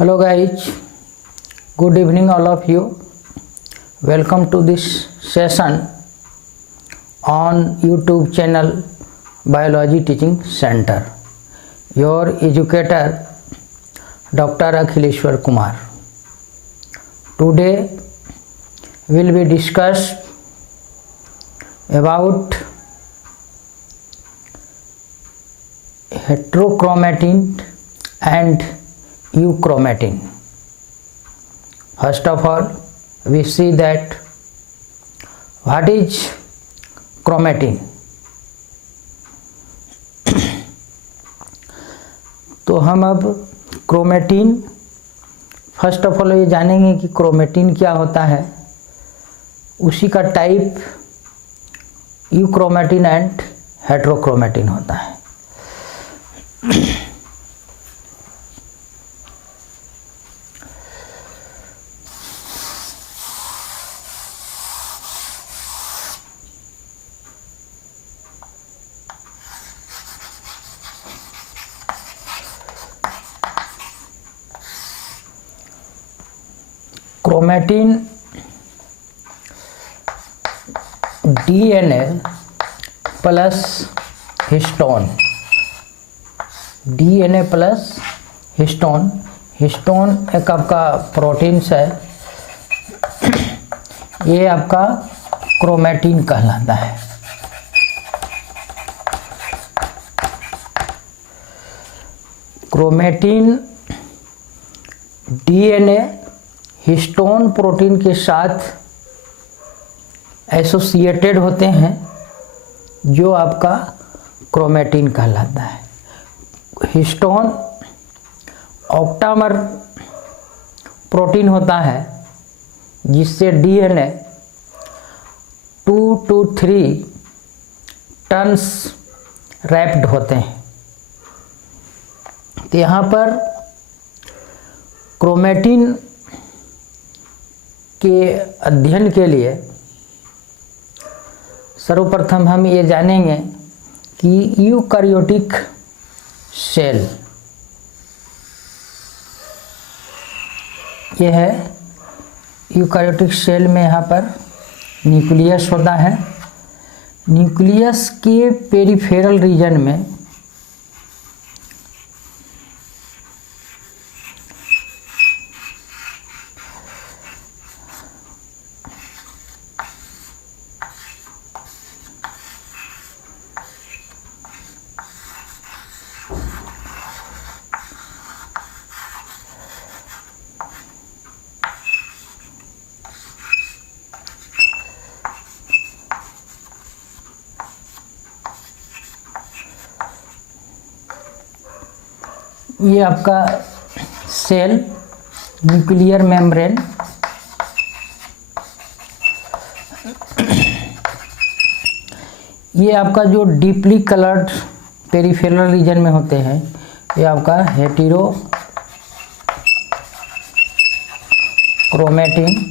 Hello guys, good evening all of you. Welcome to this session on YouTube channel Biology Teaching Center. Your educator Dr. Akhileshwar Kumar. Today will be discussed about heterochromatin and euchromatin. First of all, we see that what is chromatin. तो हम अब chromatin first of all ये जानेंगे कि chromatin क्या होता है, उसी का टाइप यूक्रोमेटिन एंड हेटेरोक्रोमेटिन होता है। Chromatin DNA plus histone, DNA plus histone, histone एक आपका प्रोटीन्स है, ये आपका क्रोमेटिन कहलाता है। क्रोमेटिन डीएनए हिस्टोन प्रोटीन के साथ एसोसिएटेड होते हैं, जो आपका क्रोमेटिन कहलाता है। हिस्टोन ऑक्टामर प्रोटीन होता है, जिससे डीएनए 2 to 3 टन्स रैप्ड होते हैं। तो यहाँ पर क्रोमेटिन के अध्ययन के लिए सर्वप्रथम हम ये जानेंगे कि यूकैरियोटिक सेल, ये है यूकैरियोटिक सेल में यहाँ पर न्यूक्लियस होता है। न्यूक्लियस के पेरिफेरल रीजन में ये आपका सेल न्यूक्लियर मेम्ब्रेन, ये आपका जो डीपली कलर्ड पेरिफेरल रीजन में होते हैं, ये आपका हेटेरोक्रोमेटिन,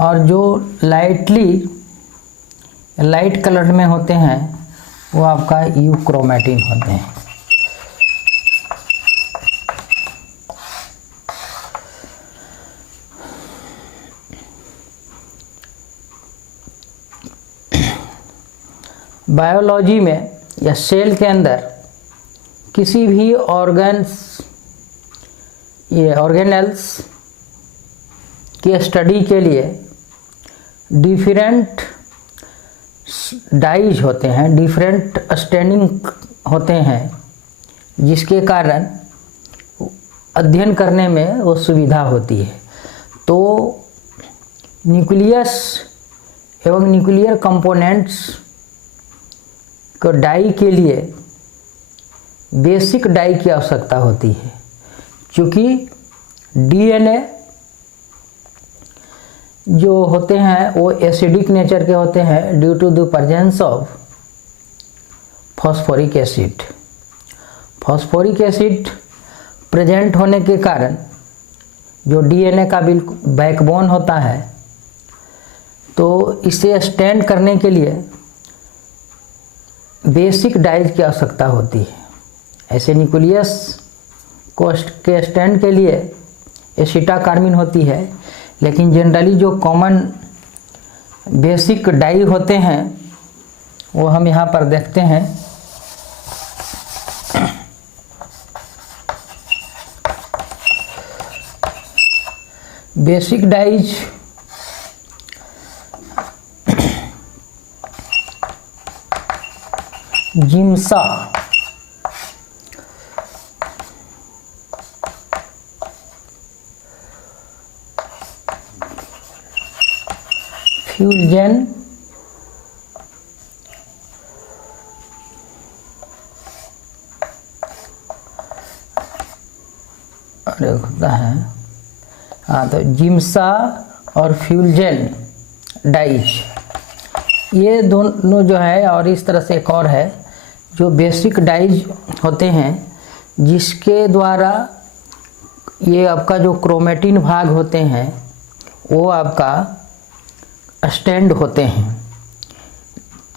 और जो लाइट कलर्ड में होते हैं वो आपका यूक्रोमेटिन होते हैं। बायोलॉजी में या सेल के अंदर किसी भी ऑर्गेनेल्स की स्टडी के लिए डिफरेंट डाइज होते हैं, डिफरेंट स्टैंडिंग होते हैं, जिसके कारण अध्ययन करने में वो सुविधा होती है। तो न्यूक्लियस एवं न्यूक्लियर कंपोनेंट्स को डाई के लिए बेसिक डाई की आवश्यकता होती है, क्योंकि डीएनए जो होते हैं वो एसिडिक नेचर के होते हैं due to the presence of phosphoric acid. Phosphoric acid present होने के कारण जो डीएनए का बिल्कुल बैकबोन होता है, तो इसे स्टैंड करने के लिए बेसिक डाइज की आवश्यकता होती है। ऐसे न्यूक्लियस के स्टैंड के लिए एसिटा कार्बिन होती है, लेकिन जनरली जो कॉमन बेसिक डाई होते हैं वो हम यहाँ पर देखते हैं। बेसिक डाइज जिम्सा, फ्यूजन, अरे होता है हाँ, तो जिम्सा और फ्यूजन डाइज, ये दोनों जो है, और इस तरह से एक और है जो बेसिक डाइज होते हैं, जिसके द्वारा ये आपका जो क्रोमेटिन भाग होते हैं वो आपका स्टैंड होते हैं।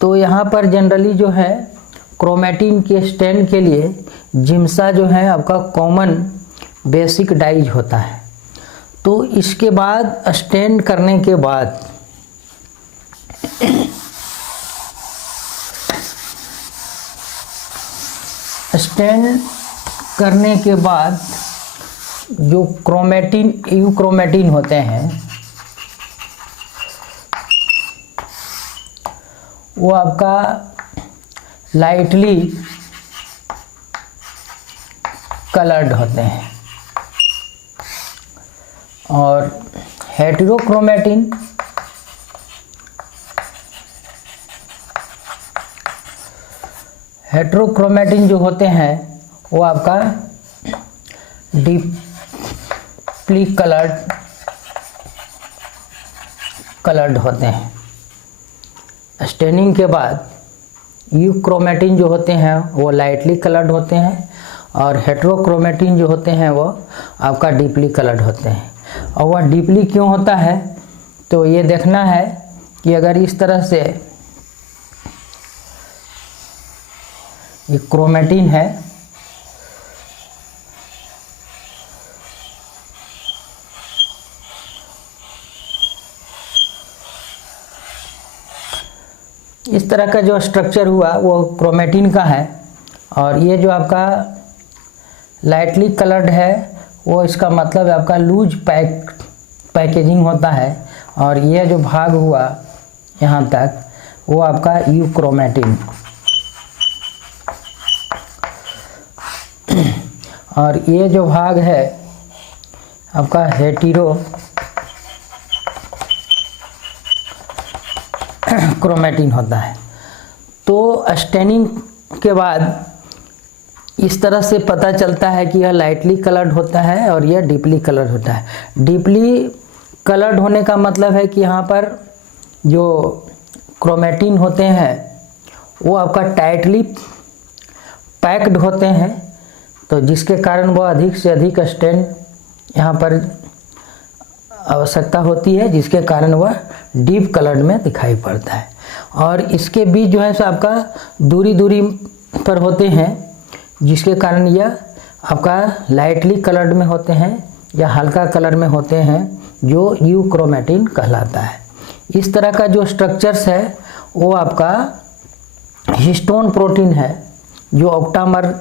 तो यहाँ पर जनरली जो है क्रोमेटिन के स्टैंड के लिए जिम्सा जो है आपका कॉमन बेसिक डाइज होता है। तो इसके बाद स्टैंड करने के बाद जो क्रोमेटिन यूक्रोमेटिन होते हैं वो आपका लाइटली कलर्ड होते हैं, और हेटेरोक्रोमेटिन जो होते हैं वो आपका डीपली कलर्ड होते हैं। स्टेनिंग के बाद यूक्रोमेटिन जो होते हैं वो लाइटली कलर्ड होते हैं, और हेटेरोक्रोमेटिन जो होते हैं वो आपका डीपली कलर्ड होते हैं। और वह डीपली क्यों होता है, तो ये देखना है कि अगर इस तरह से ये क्रोमेटिन है, इस तरह का जो स्ट्रक्चर हुआ वो क्रोमेटिन का है, और ये जो आपका लाइटली कलर्ड है वो इसका मतलब है आपका लूज पैकेजिंग होता है, और ये जो भाग हुआ यहाँ तक वो आपका यूक्रोमेटिन, और ये जो भाग है आपका हेटेरोक्रोमेटिन होता है। तो स्टेनिंग के बाद इस तरह से पता चलता है कि यह लाइटली कलर्ड होता है और यह डीपली कलर्ड होता है। डीपली कलर्ड होने का मतलब है कि यहाँ पर जो क्रोमेटिन होते हैं वो आपका टाइटली पैक्ड होते हैं, तो जिसके कारण वह अधिक से अधिक स्टेन यहाँ पर आवश्यकता होती है, जिसके कारण वह डीप कलर्ड में दिखाई पड़ता है। और इसके बीच जो है सो आपका दूरी दूरी पर होते हैं, जिसके कारण यह आपका लाइटली कलर्ड में होते हैं या हल्का कलर में होते हैं, जो यूक्रोमेटिन कहलाता है। इस तरह का जो स्ट्रक्चर्स है वो आपका हिस्टोन प्रोटीन है, जो ऑक्टामर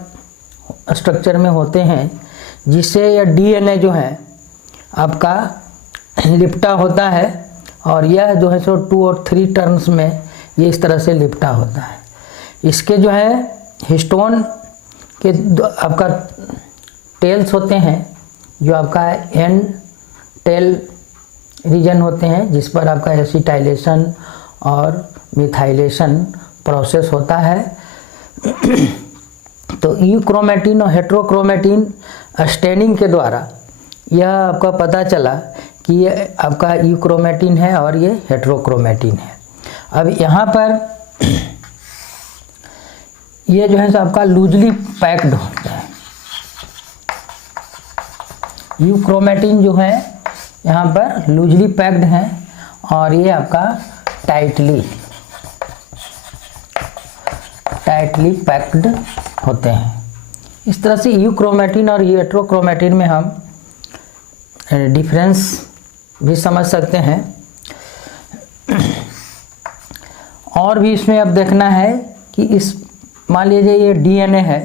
स्ट्रक्चर में होते हैं, जिससे यह डीएनए जो है आपका लिपटा होता है, और यह जो है सो 2 और 3 टर्न्स में ये इस तरह से लिपटा होता है। इसके जो है हिस्टोन के आपका टेल्स होते हैं, जो आपका एन टेल रीजन होते हैं, जिस पर आपका एसिटाइलेशन और मिथाइलेशन प्रोसेस होता है। तो यूक्रोमेटिन और हेटेरोक्रोमेटिन स्टेनिंग के द्वारा यह आपका पता चला कि ये आपका यूक्रोमेटिन है और ये हेटेरोक्रोमेटिन है। अब यहाँ पर ये जो है आपका लूजली पैक्ड होता है। यूक्रोमेटिन जो है यहाँ पर लूजली पैक्ड है, और ये आपका टाइटली पैक्ड होते हैं। इस तरह से यूक्रोमेटिन और हेट्रोक्रोमेटिन में हम डिफरेंस भी समझ सकते हैं। और भी इसमें अब देखना है कि इस मान लीजिए ये डीएनए है,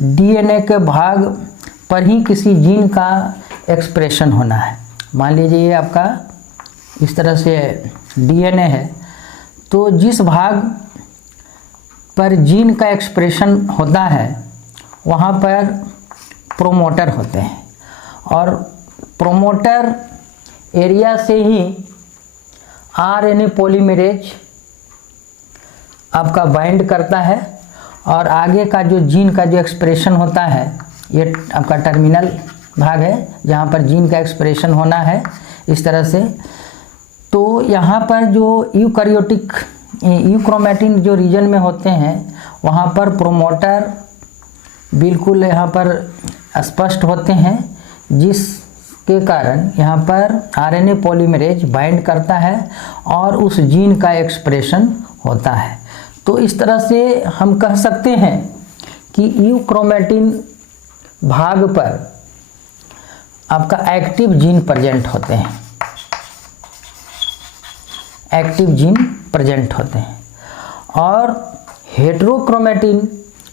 डीएनए के भाग पर ही किसी जीन का एक्सप्रेशन होना है। मान लीजिए ये आपका इस तरह से डीएनए है, तो जिस भाग पर जीन का एक्सप्रेशन होता है वहाँ पर प्रोमोटर होते हैं, और प्रोमोटर एरिया से ही आरएनए पॉलीमरेज आपका बाइंड करता है, और आगे का जो जीन का जो एक्सप्रेशन होता है, ये आपका टर्मिनल भाग है जहाँ पर जीन का एक्सप्रेशन होना है इस तरह से। तो यहाँ पर जो यूकैरियोटिक यूक्रोमेटिन जो रीजन में होते हैं वहाँ पर प्रोमोटर बिल्कुल यहाँ पर स्पष्ट होते हैं, जिसके कारण यहाँ पर आरएनए पॉलीमरेज बाइंड करता है और उस जीन का एक्सप्रेशन होता है। तो इस तरह से हम कह सकते हैं कि यूक्रोमेटिन भाग पर आपका एक्टिव जीन प्रेजेंट होते हैं, एक्टिव जीन प्रेजेंट होते हैं। और हेट्रोक्रोमेटिन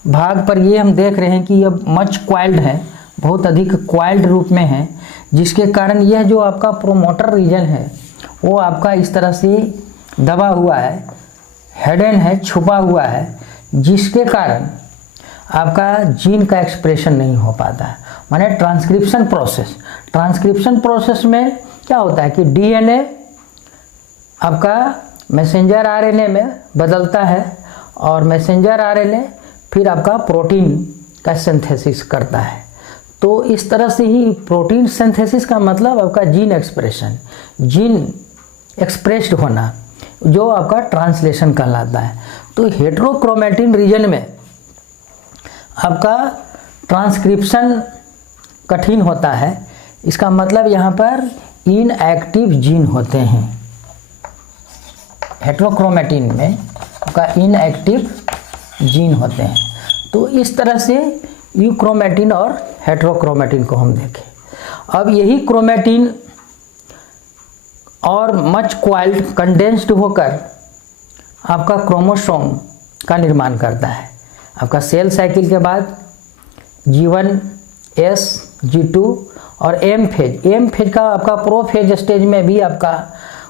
भाग पर ये हम देख रहे हैं कि यह मच क्वाइल्ड है, बहुत अधिक क्वाइल्ड रूप में है, जिसके कारण यह जो आपका प्रोमोटर रीजन है वो आपका इस तरह से दबा हुआ है, हिडन है, छुपा हुआ है, जिसके कारण आपका जीन का एक्सप्रेशन नहीं हो पाता है। माने ट्रांसक्रिप्शन प्रोसेस में क्या होता है कि डीएनए आपका मैसेंजर आरएनए में बदलता है, और मैसेंजर आरएनए फिर आपका प्रोटीन का सिंथेसिस करता है। तो इस तरह से ही प्रोटीन सिंथेसिस का मतलब आपका जीन एक्सप्रेस्ड होना, जो आपका ट्रांसलेशन कहलाता है। तो हेट्रोक्रोमेटिन रीजन में आपका ट्रांसक्रिप्शन कठिन होता है, इसका मतलब यहाँ पर इनएक्टिव जीन होते हैं। हेट्रोक्रोमेटिन में आपका इनएक्टिव जीन होते हैं। तो इस तरह से यूक्रोमेटिन और हेट्रोक्रोमेटिन को हम देखें। अब यही क्रोमेटिन और मच क्वाइल्ड कंडेंस्ड होकर आपका क्रोमोसोम का निर्माण करता है। आपका सेल साइकिल के बाद G1, S, G2 और एम फेज का आपका प्रोफेज स्टेज में भी आपका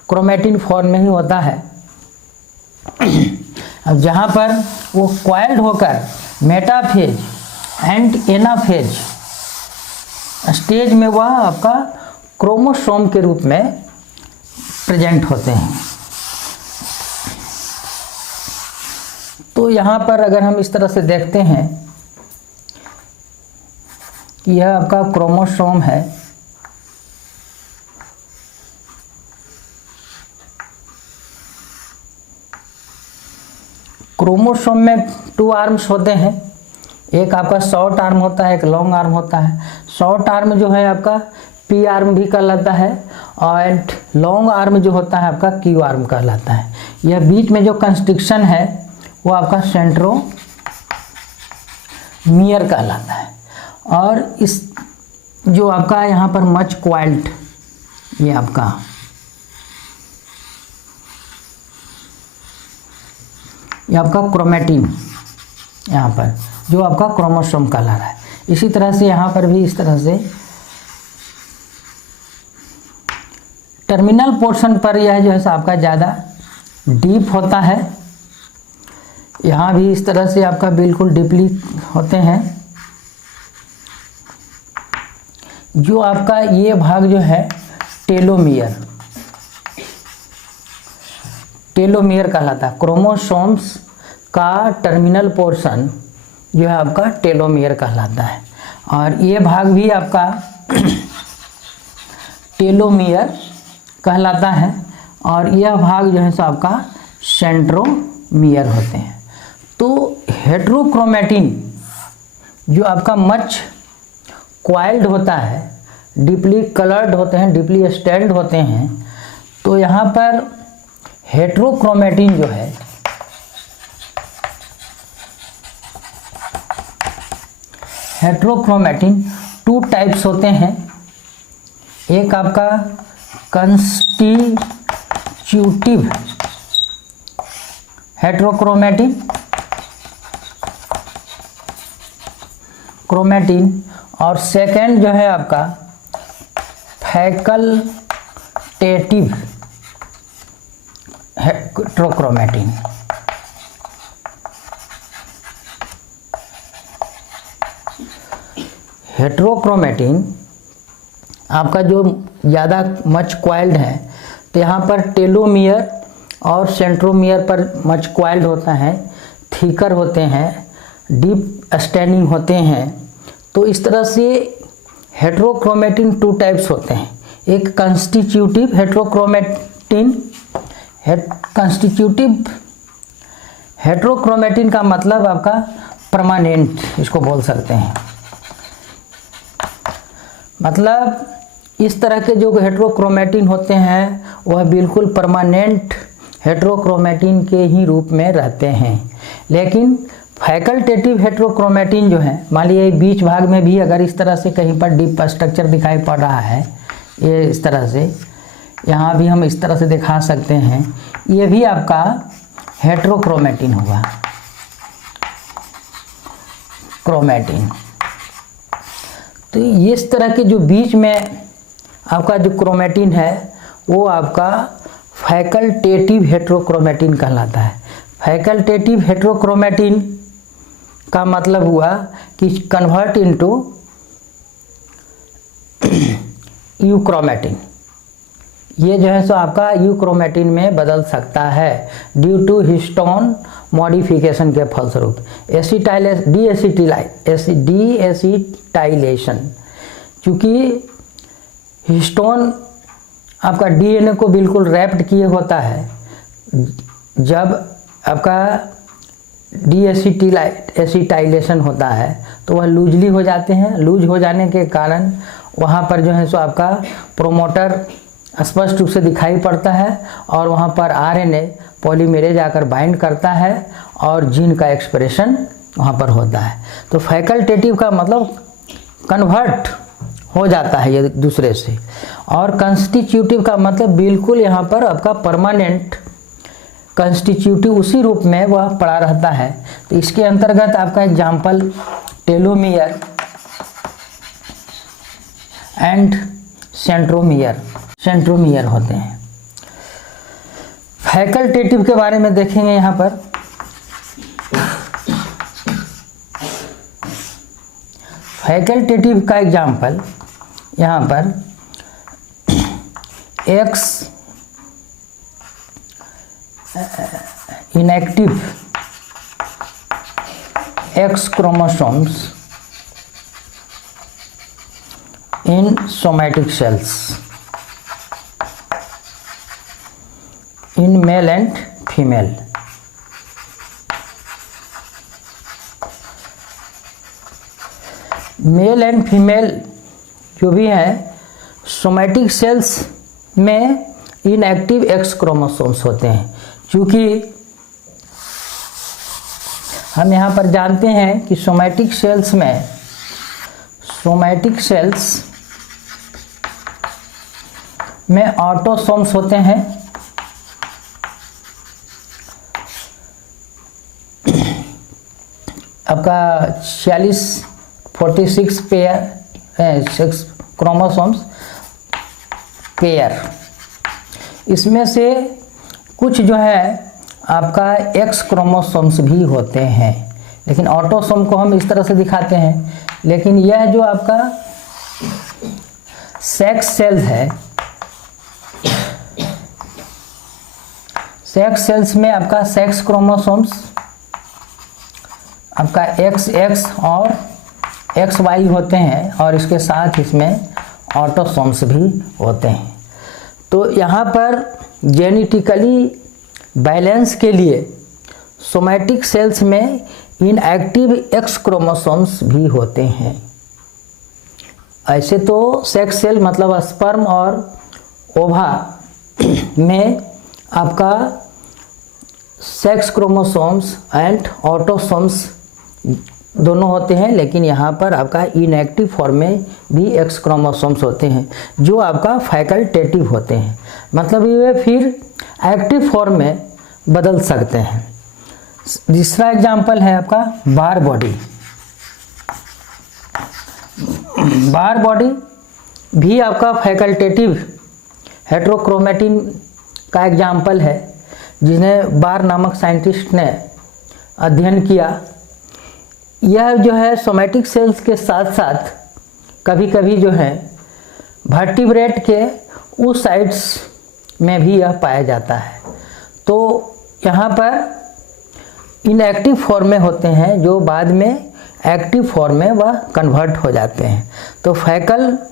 क्रोमेटिन फॉर्म में ही होता है। अब जहाँ पर वो क्वाइल्ड होकर मेटाफेज एंड एनाफेज स्टेज में वह आपका क्रोमोसोम के रूप में प्रेजेंट होते हैं। तो यहाँ पर अगर हम इस तरह से देखते हैं कि यह आपका क्रोमोसोम है, क्रोमोसोम में 2 आर्म्स होते हैं, एक आपका शॉर्ट आर्म होता है, एक लॉन्ग आर्म होता है। शॉर्ट आर्म जो है आपका पी आर्म भी कहलाता है, और लॉन्ग आर्म जो होता है आपका क्यू आर्म कहलाता है। यह बीच में जो कंस्ट्रिक्शन है वो आपका सेंट्रोमियर कहलाता है। और इस जो आपका यहाँ पर मच क्वाइल्ड, ये आपका क्रोमेटिन यहाँ पर जो आपका क्रोमोसोम कहला रहा है। इसी तरह से यहाँ पर भी इस तरह से टर्मिनल पोर्शन पर यह जो है आपका ज़्यादा डीप होता है। यहाँ भी इस तरह से आपका बिल्कुल डीपली होते हैं। जो आपका ये भाग जो है टेलोमियर कहलाता है। क्रोमोसोम्स का टर्मिनल पोर्शन जो है आपका टेलोमियर कहलाता है, और ये भाग भी आपका टेलोमियर कहलाता है, और यह भाग जो है सो आपका सेंट्रोमियर होते हैं। तो हेट्रोक्रोमेटिन जो आपका मच क्वाइल्ड होता है, डीपली कलर्ड होते हैं, डीपली स्टैंड होते हैं। तो यहाँ पर हेट्रोक्रोमेटिन जो है हेट्रोक्रोमेटिन 2 टाइप्स होते हैं। एक आपका कंस्टिट्यूटिव हेट्रोक्रोमेटिन और सेकंड जो है आपका फैकल्टेटिव हेट्रोक्रोमेटिन। हेट्रोक्रोमेटिन आपका जो ज़्यादा मच क्वाइल्ड है, तो यहाँ पर टेलोमियर और सेंट्रोमियर पर मच क्वाइल्ड होता है, थिकर होते हैं, डीप स्टैंडिंग होते हैं। तो इस तरह से हेट्रोक्रोमेटिन 2 टाइप्स होते हैं। एक कंस्टिट्यूटिव हेट्रोक्रोमेटिन। कंस्टिट्यूटिव हेट्रोक्रोमेटिन का मतलब आपका परमानेंट, इसको बोल सकते हैं। मतलब इस तरह के जो हेट्रोक्रोमेटिन होते हैं वह बिल्कुल परमानेंट हेट्रोक्रोमेटिन के ही रूप में रहते हैं। लेकिन फैकल्टेटिव हेट्रोक्रोमेटिन जो है, मान लीजिए बीच भाग में भी अगर इस तरह से कहीं पर डीप स्ट्रक्चर दिखाई पड़ रहा है, ये इस तरह से, यहाँ भी हम इस तरह से दिखा सकते हैं, ये भी आपका हेट्रोक्रोमेटिन होगा, क्रोमेटिन। तो इस तरह के जो बीच में आपका जो क्रोमेटिन है वो आपका फैकल्टेटिव हेट्रोक्रोमेटिन कहलाता है। फैकल्टेटिव हेट्रोक्रोमेटिन का मतलब हुआ कि कन्वर्ट इनटू यूक्रोमेटिन। ये जो है सो आपका यूक्रोमेटिन में बदल सकता है ड्यू टू हिस्टोन मॉडिफिकेशन के फलस्वरूप। डीएसिटाइलेशन, क्योंकि हिस्टोन आपका डीएनए को बिल्कुल रैप्ड किए होता है। जब आपका डीएसिटाइलेशन होता है तो वह लूजली हो जाते हैं। लूज हो जाने के कारण वहाँ पर जो है सो आपका प्रोमोटर स्पष्ट रूप से दिखाई पड़ता है और वहाँ पर आरएनए पॉलीमेरेज आकर बाइंड करता है और जीन का एक्सप्रेशन वहाँ पर होता है। तो फैकल्टेटिव का मतलब कन्वर्ट हो जाता है ये दूसरे से, और कंस्टिट्यूटिव का मतलब बिल्कुल यहाँ पर आपका परमानेंट कंस्टिट्यूटिव उसी रूप में वह पड़ा रहता है। तो इसके अंतर्गत आपका एग्जाम्पल टेलोमियर एंड सेंट्रोमियर होते हैं। फैकल्टेटिव के बारे में देखेंगे यहाँ पर। फैकल्टेटिव का एग्जाम्पल यहाँ पर x inactive x chromosomes in somatic cells in male and female। Male and female जो भी है सोमैटिक सेल्स में इनएक्टिव एक्स क्रोमोसोम्स होते हैं। क्योंकि हम यहाँ पर जानते हैं कि सोमैटिक सेल्स में ऑटोसोम्स होते हैं। आपका 46 पेयर 6 क्रोमोसोम्स पेयर, इसमें से कुछ जो है आपका एक्स क्रोमोसोम्स भी होते हैं। लेकिन ऑटोसोम को हम इस तरह से दिखाते हैं, लेकिन यह जो आपका सेक्स सेल्स है, सेक्स सेल्स में आपका सेक्स क्रोमोसोम्स आपका XX और XY होते हैं, और इसके साथ इसमें ऑटोसोम्स भी होते हैं। तो यहाँ पर जेनेटिकली बैलेंस के लिए सोमैटिक सेल्स में इनएक्टिव एक्स क्रोमोसोम्स भी होते हैं। ऐसे तो सेक्स सेल मतलब स्पर्म और ओवा में आपका सेक्स क्रोमोसोम्स एंड ऑटोसोम्स दोनों होते हैं, लेकिन यहाँ पर आपका इनएक्टिव फॉर्म में भी एक्स क्रोमोसोम्स होते हैं जो आपका फैकल्टेटिव होते हैं, मतलब ये फिर एक्टिव फॉर्म में बदल सकते हैं। दूसरा एग्जाम्पल है आपका बार बॉडी। बार बॉडी भी आपका फैकल्टेटिव हेट्रोक्रोमेटिन का एग्जाम्पल है, जिन्हें बार नामक साइंटिस्ट ने अध्ययन किया। यह जो है सोमैटिक सेल्स के साथ साथ कभी कभी जो है वर्टिब्रेट के उस साइड्स में भी यह पाया जाता है। तो यहाँ पर इनएक्टिव फॉर्म में होते हैं जो बाद में एक्टिव फॉर्म में वह कन्वर्ट हो जाते हैं। तो फैकल्टेटिव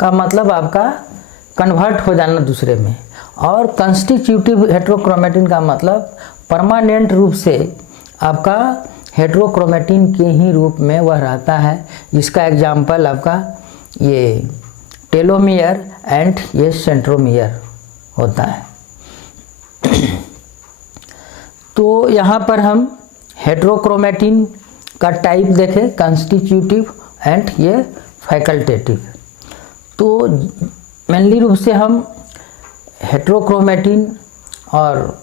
का मतलब आपका कन्वर्ट हो जाना दूसरे में, और कंस्टिट्यूटिव हेट्रोक्रोमेटिन का मतलब परमानेंट रूप से आपका हेट्रोक्रोमेटिन के ही रूप में वह रहता है, जिसका एग्जाम्पल आपका ये टेलोमियर एंड ये सेंट्रोमियर होता है। तो यहाँ पर हम हेट्रोक्रोमेटिन का टाइप देखें, कंस्टिट्यूटिव एंड ये फैकल्टेटिव। तो मेनली रूप से हम हेट्रोक्रोमेटिन और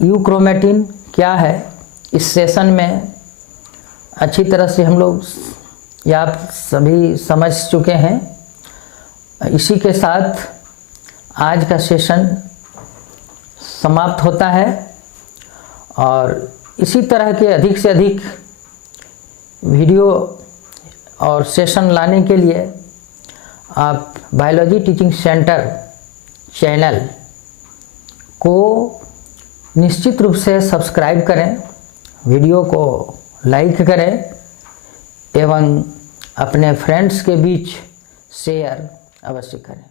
यूक्रोमेटिन क्या है इस सेशन में अच्छी तरह से हम लोग या आप सभी समझ चुके हैं। इसी के साथ आज का सेशन समाप्त होता है, और इसी तरह के अधिक से अधिक वीडियो और सेशन लाने के लिए आप बायोलॉजी टीचिंग सेंटर चैनल को निश्चित रूप से सब्सक्राइब करें, वीडियो को लाइक करें एवं अपने फ्रेंड्स के बीच शेयर अवश्य करें।